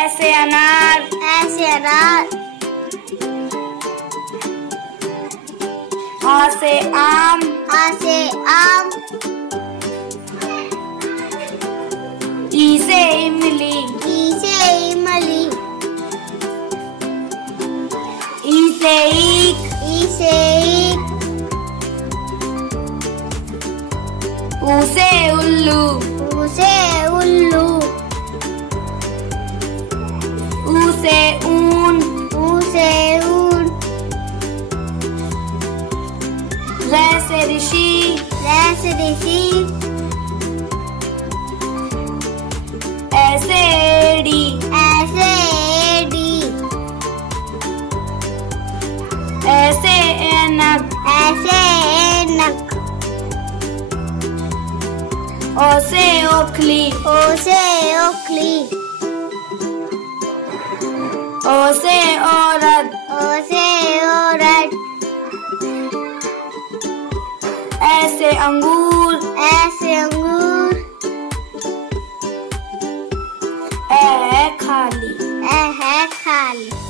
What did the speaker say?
ऐसे अनार, ऐसे अनार। आ से आम, आ से आम। ई से इमली, ई से इमली। ई से ईख, ई से ईख। ऊ से उल्लू, ऊ से उल्लू। ऊ से ऊन, ऊ से ऊन। रै से ऋषि, रै से ऋषि। ऐसे एड़ी, ऐसे एड़ी। ऐसे ऐनक, ऐसे ऐनक। ओ से ओखली, ओ से ओखली। ओ से औरत, ओ से औरत। ऐसे अंगूर, ऐसे अंगूर। ऐ है खाली। ऐ है खाली।